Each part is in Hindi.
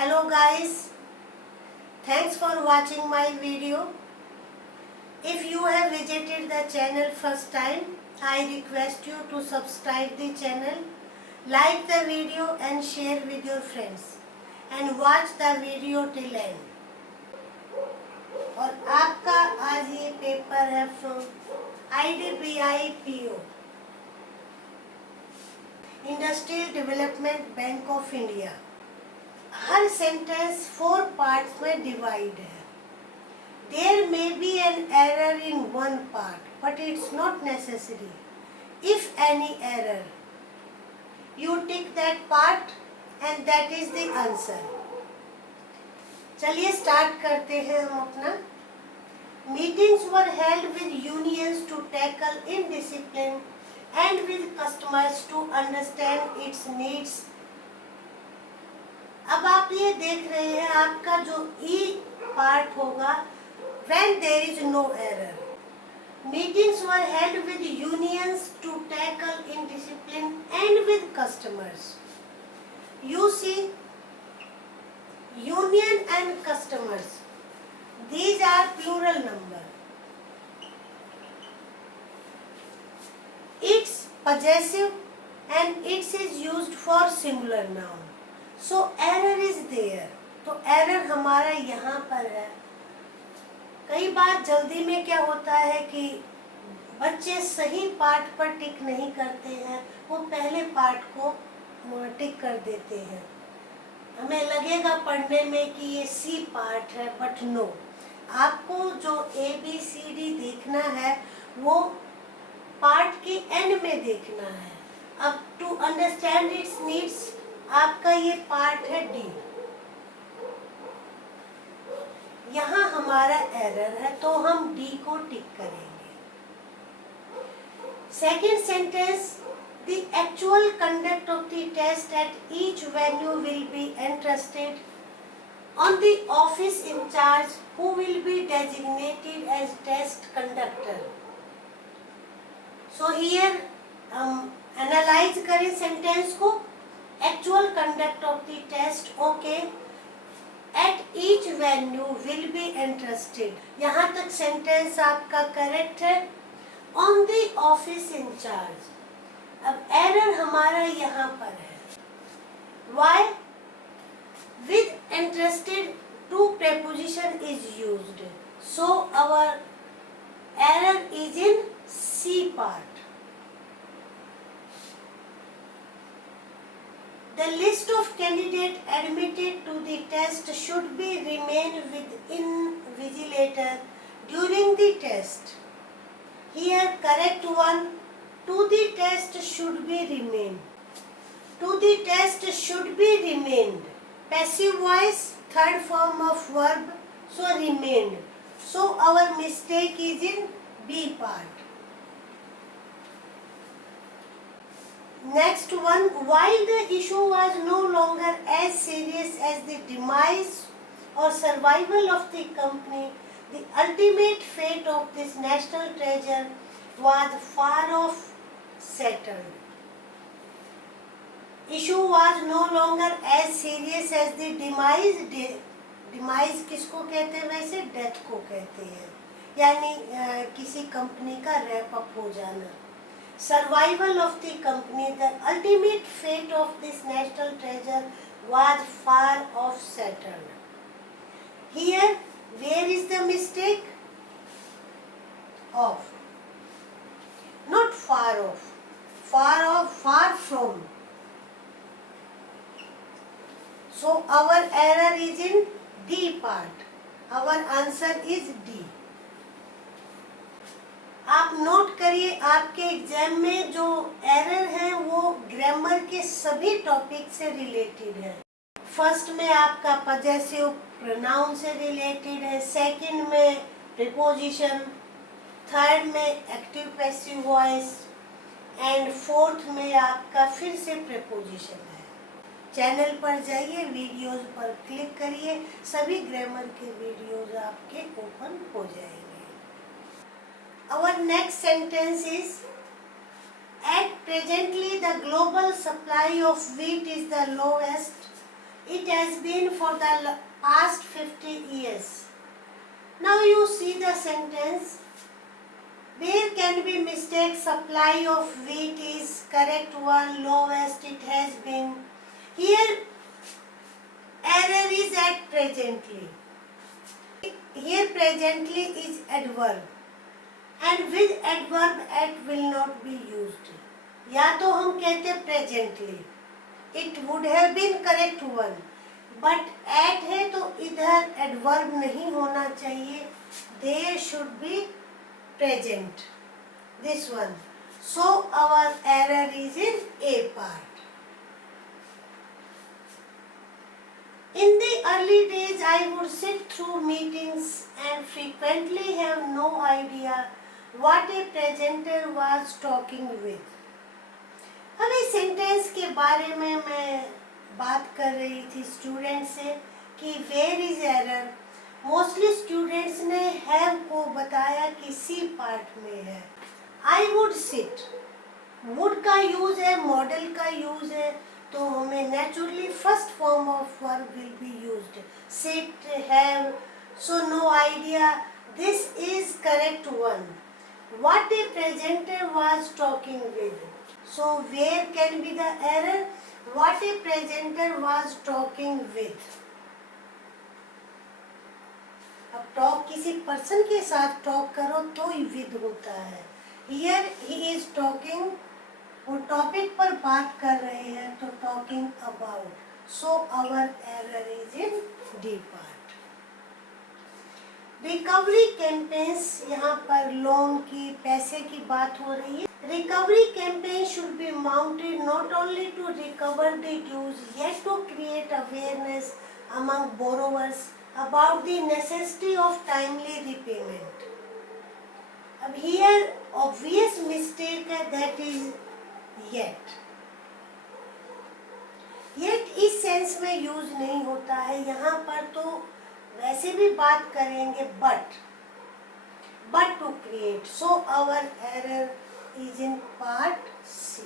Hello guys, thanks for watching my video. If you have visited the channel first time, I request you to subscribe the channel, like the video and share with your friends and watch the video till end. और आपका आज ये पेपर है from IDBI PO, industrial development bank of India. Her sentence 4 parts में डिवाइड है। There may be an error in one part, but it's not necessary. If any error, you tick that part and that is the answer. चलिए स्टार्ट करते हैं हम अपना। Meetings were held with unions to tackle indiscipline and with customers to understand its needs. अब आप ये देख रहे हैं आपका जो ई पार्ट होगा when there is no error. Meetings were held with unions to tackle indiscipline and with customers. You see, union and customers, these are plural number. It's possessive and it is used for singular noun. So error is there. तो error हमारा यहाँ पर है। कई बार जल्दी में क्या होता है कि बच्चे सही पार्ट पर टिक नहीं करते हैं, वो पहले पार्ट को टिक कर देते हैं। हमें लगेगा पढ़ने में कि ये सी पार्ट है, बट नो, आपको जो ABCD देखना है वो पार्ट के एंड में देखना है। अब टू अंडरस्टैंड इट्स नीड्स आपका ये पार्ट है डी। यहाँ हमारा एरर है तो हम डी को टिक करेंगे। Second sentence, the actual conduct of the test at each venue will be entrusted on the office incharge who will be designated as test conductor. So here हम एनालाइज करें सेंटेंस को। Actual conduct of the test, okay. At each venue will be entrusted. यहाँ तक सेंटेंस आपका करेक्ट है। On the office in charge. अब एरर हमारा यहाँ पर है। Why? With entrusted, to preposition is used. So our error is in C part. The list of candidates admitted to the test should be remain with invigilator during the test. Here correct one, to the test should be remained. To the test should be remained. Passive voice, third form of verb, so remained. So our mistake is in B part. Next one, while the issue was no longer as serious as the demise or survival of the company, the ultimate fate of this national treasure was far off settled. Issue was no longer as serious as the demise. Demise किसको कहते हैं? वैसे डेथ को कहते हैं, यानी किसी कंपनी का रैप अप हो जाना। Survival of the company, the ultimate fate of this national treasure was far off settled. Here, where is the mistake? Off. Not far off. Far off, far from. So our error is in D part. Our answer is D. आप नोट करिए, आपके एग्जाम में जो एरर है वो ग्रामर के सभी टॉपिक से रिलेटेड है। फर्स्ट में आपका पजेसिव प्रोनाउन से रिलेटेड है, सेकंड में प्रीपोजिशन, थर्ड में active passive voice and fourth में आपका फिर से प्रीपोजिशन है। चैनल पर जाइए, वीडियोस पर क्लिक करिए, सभी ग्रामर के वीडियोस आपके ओपन हो जाएंगे। Our next sentence is, at presently the global supply of wheat is the lowest It has been for the past 50 years. Now you see the sentence. Where can be mistake? Supply of wheat is correct one, lowest it has been. Here error is at presently. Here presently is adverb and with adverb at will not be used. या तो हम कहते presently. It would have been correct one. But at है तो इधर adverb नहीं होना चाहिए. There should be present. This one. So our error is in A part. In the early days, I would sit through meetings and frequently have no idea what a presenter was talking with. अब इस सेंटेंस के बारे में मैं बात कर रही थी स्टूडेंट से कि where is error. Mostly students ने हैव को बताया कि सी पार्ट में है. आई वुड सिट, वुड का यूज है, मॉडल का यूज है, तो हमें naturally first form of verb will be used. Sit, have, so no idea. This is correct one. What a presenter was talking with. So where can be the error? What a presenter was talking with. अब टॉक किसी पर्सन के साथ टॉक करो तो ही विद होता है. Here he is talking, वो टॉपिक पर बात कर रहे हैं तो talking about. So our error is in D part. Recovery campaigns, यहाँ पर लोन की, पैसे की बात हो रही है. Recovery campaign should be mounted not only to recover the dues, yet to create awareness among borrowers about the necessity of timely repayment. अब here obvious mistake है, that is yet. Yet इस सेंस में यूज नहीं होता है. यहाँ पर तो वैसे भी बात करेंगे but to create. So our error is in part C.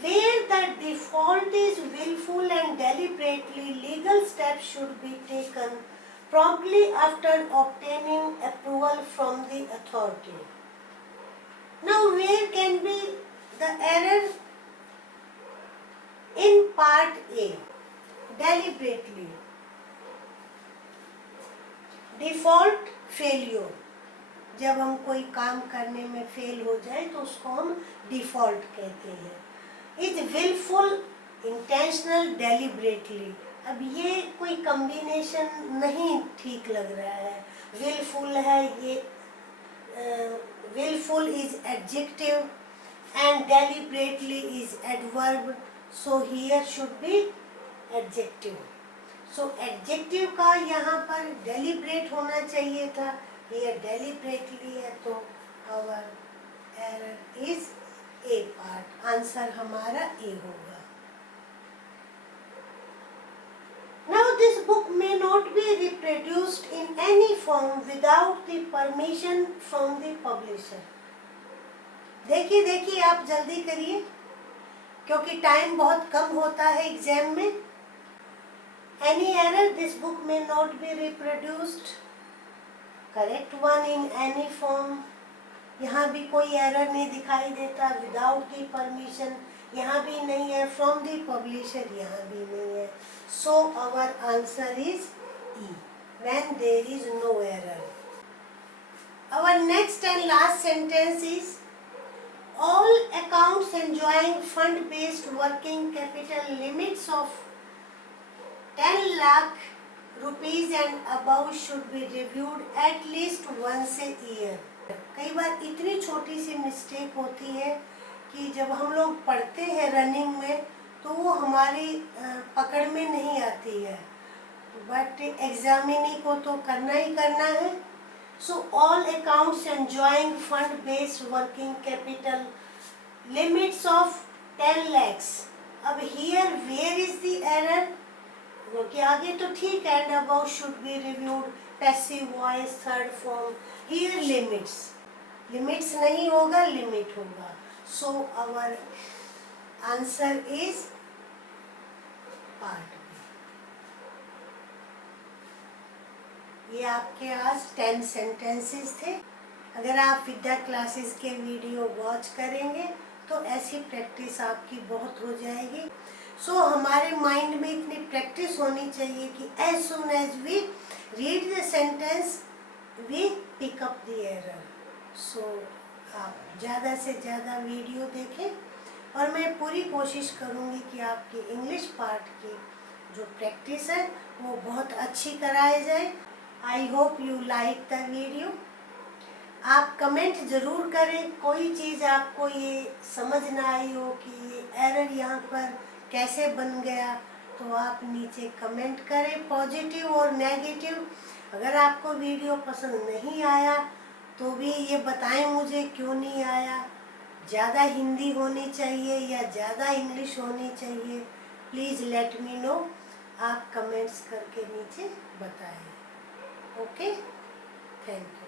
Where the default is willful and deliberately, legal steps should be taken promptly after obtaining approval from the authority. Now where can be the error? In part A, deliberately. Default, failure. जब हम कोई काम करने में फेल हो जाए तो उसको हम डिफॉल्ट कहते हैं. Is wilful, intentional, deliberately. अब ये कोई कॉम्बिनेशन नहीं ठीक लग रहा है. विलफुल है ये, wilful is adjective and deliberately is adverb. So here should be adjective. So adjective का यहाँ पर डेलिब्रेट होना चाहिए था. ये deliberately है तो our error is A part. Answer हमारा A होगा. Now this book may not be reproduced in any form without the permission from the publisher. देखिए आप जल्दी करिए क्योंकि टाइम बहुत कम होता है एग्जाम में. Any error? This book may not be reproduced. Correct one in any form. यहाँ भी कोई एरर नहीं दिखाई देता. विदाउट दी परमिशन यहाँ भी नहीं है. फ्रॉम दी पब्लिशर यहाँ भी नहीं है. So our answer is E, when there is no error. Our next and last sentence is all accounts enjoying fund based working capital limits of 10 lakh rupees and above should be reviewed at least once a year. कई बार इतनी छोटी सी मिस्टेक होती है कि जब हम लोग पढ़ते हैं रनिंग में तो वो हमारी पकड़ में नहीं आती है. बट एग्जामिनी को तो करना ही करना है. So all accounts enjoying fund based working capital limits of 10 lakhs. अब here where is the error? क्योंकि आगे तो ठीक है. And about should be reviewed, passive voice, third form. Here limits, limits नहीं होगा, लिमिट होगा. So our answer is part B. ये आपके आज 10 सेंटेंसेस थे। अगर आप विद्या क्लासेस के वीडियो वॉच करेंगे तो ऐसी प्रैक्टिस आपकी बहुत हो जाएगी। सो हमारे माइंड में इतनी प्रैक्टिस होनी चाहिए कि as soon as we read the sentence we pick up the error. So आप ज़्यादा से ज़्यादा वीडियो देखें और मैं पूरी कोशिश करूँगी कि आपकी इंग्लिश पार्ट की जो प्रैक्टिस है वो बहुत अच्छी कराई जाए। I hope you like the video. आप कमेंट ज़रूर करें, कोई चीज़ आपको ये समझ ना आई हो कि ये एरर यहाँ पर कैसे बन गया, तो आप नीचे कमेंट करें, पॉजिटिव और नेगेटिव। अगर आपको वीडियो पसंद नहीं आया तो भी ये बताएं मुझे क्यों नहीं आया, ज़्यादा हिंदी होनी चाहिए या ज़्यादा इंग्लिश होनी चाहिए, प्लीज़ लेट मी नो। आप कमेंट्स करके नीचे बताएं। Okay, thank you.